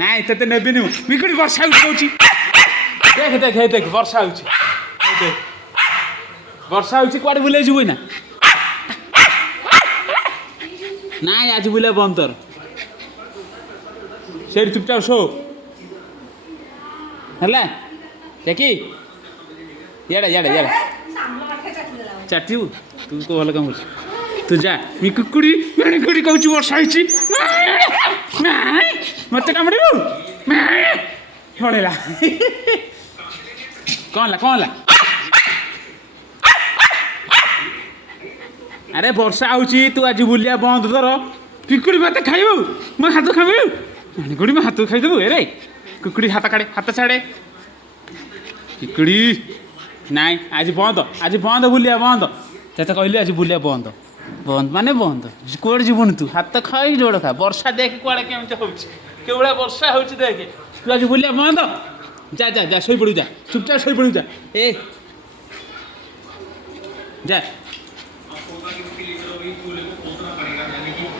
ନାଇଁ ତତେ ନେବିନି ମୁଁ ମିକୁଡ଼ି ବର୍ଷା ହେଉଛି କହୁଛି ଦେଖ ଦେଖ ହେ ଦେଖ ବର୍ଷା ହେଉଛି ଦେଖ ବର୍ଷା ହେଉଛି କୁଆଡ଼େ ବୁଲେଇ ଯିବୁ ନା ନାଇଁ ଆଜି ବୁଲିବା ବନ୍ଦ ତୋର ସେଇଠି ଚୁପଚାପ ଶୋ ହେଲା ଦେଖି ଇଆଡ଼େ ଇଆଡ଼େ ଇଆଡ଼େ ଚାଟିବୁ ତୁ ତ ଭଲ କାମ କରୁଛୁ ତୁ ଯା ମିକୁଡ଼ି ମିକୁଡ଼ି କହୁଛୁ ବର୍ଷା ହେଇଛି ନାଇଁ ମୋତେ କାମୁଡ଼ିବୁ ପଳେଇଲା କ'ଣ ହେଲା କ'ଣ ହେଲା ଆରେ ବର୍ଷା ହେଉଛି ତୁ ଆଜି ବୁଲିବା ବନ୍ଦ ତୋର ପିକୁଡ଼ି ମୋତେ ଖାଇବୁ ମୋ ହାତ ଖାଇବୁ ମିକୁଡ଼ି ମୋ ହାତକୁ ଖାଇଦେବୁ ଏରେ କୁକୁଡ଼ି ହାତ କାଢ଼େ ହାତ ଛାଡ଼େ ପିକୁଡ଼ି ନାଇଁ ଆଜି ବନ୍ଦ ବୁଲିବା ବନ୍ଦ ତତେ କହିଲି ଆଜି ବୁଲିବା ବନ୍ଦ ବନ୍ଦ ମାନେ ବନ୍ଦ କୁଆଡ଼େ ଯିବୁନି ତୁ ହାତ ଖାଇ ଯୋଡ଼ ଖା ବର୍ଷା ଦେଖେ କୁଆଡ଼େ କେମିତି ହେଉଛି କେଉଁଭଳିଆ ବର୍ଷା ହେଉଛି ଦେଖେ ତୁ ଆଜି ବୁଲିବା ବନ୍ଦ ଯା ଯା ଯା ଶୋଇପଡ଼ିବୁ ଯା ଚୁପଚାପ ଶୋଇପଡ଼ିବୁ ଯା ଏ ଯା